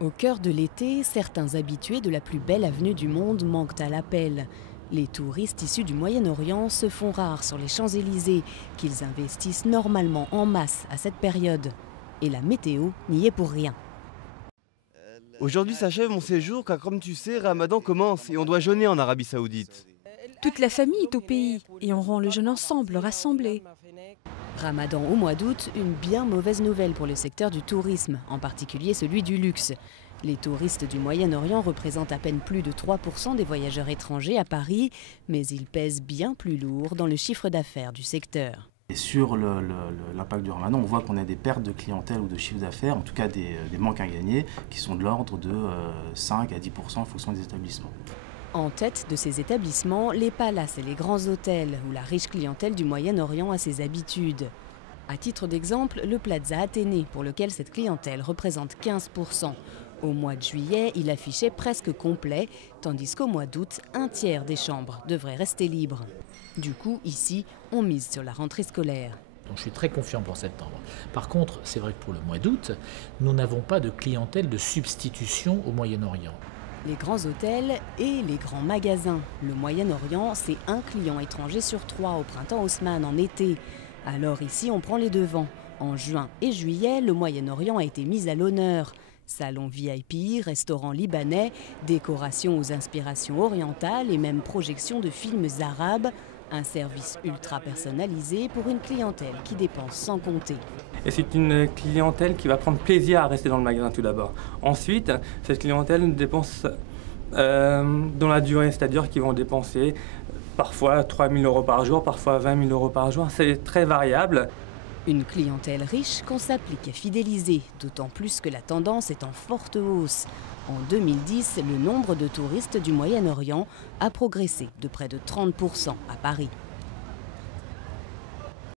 Au cœur de l'été, certains habitués de la plus belle avenue du monde manquent à l'appel. Les touristes issus du Moyen-Orient se font rares sur les Champs-Élysées, qu'ils investissent normalement en masse à cette période. Et la météo n'y est pour rien. Aujourd'hui s'achève mon séjour car comme tu sais, Ramadan commence et on doit jeûner en Arabie Saoudite. Toute la famille est au pays et on rend le jeûne ensemble, rassemblés. Ramadan au mois d'août, une bien mauvaise nouvelle pour le secteur du tourisme, en particulier celui du luxe. Les touristes du Moyen-Orient représentent à peine plus de 3% des voyageurs étrangers à Paris, mais ils pèsent bien plus lourd dans le chiffre d'affaires du secteur. Et sur l'impact du Ramadan, on voit qu'on a des pertes de clientèle ou de chiffre d'affaires, en tout cas des manques à gagner, qui sont de l'ordre de 5 à 10% en fonction des établissements. En tête de ces établissements, les palaces et les grands hôtels, où la riche clientèle du Moyen-Orient a ses habitudes. À titre d'exemple, le Plaza Athénée, pour lequel cette clientèle représente 15%. Au mois de juillet, il affichait presque complet, tandis qu'au mois d'août, un tiers des chambres devraient rester libres. Du coup, ici, on mise sur la rentrée scolaire. Donc je suis très confiant pour septembre. Par contre, c'est vrai que pour le mois d'août, nous n'avons pas de clientèle de substitution au Moyen-Orient. Les grands hôtels et les grands magasins. Le Moyen-Orient, c'est un client étranger sur 3 au printemps Haussmann en été. Alors ici, on prend les devants. En juin et juillet, le Moyen-Orient a été mis à l'honneur. Salons VIP, restaurants libanais, décorations aux inspirations orientales et même projections de films arabes. Un service ultra personnalisé pour une clientèle qui dépense sans compter. Et c'est une clientèle qui va prendre plaisir à rester dans le magasin tout d'abord. Ensuite, cette clientèle dépense dans la durée, c'est-à-dire qu'ils vont dépenser parfois 3 000 € par jour, parfois 20 000 € par jour. C'est très variable. Une clientèle riche qu'on s'applique à fidéliser, d'autant plus que la tendance est en forte hausse. En 2010, le nombre de touristes du Moyen-Orient a progressé de près de 30% à Paris.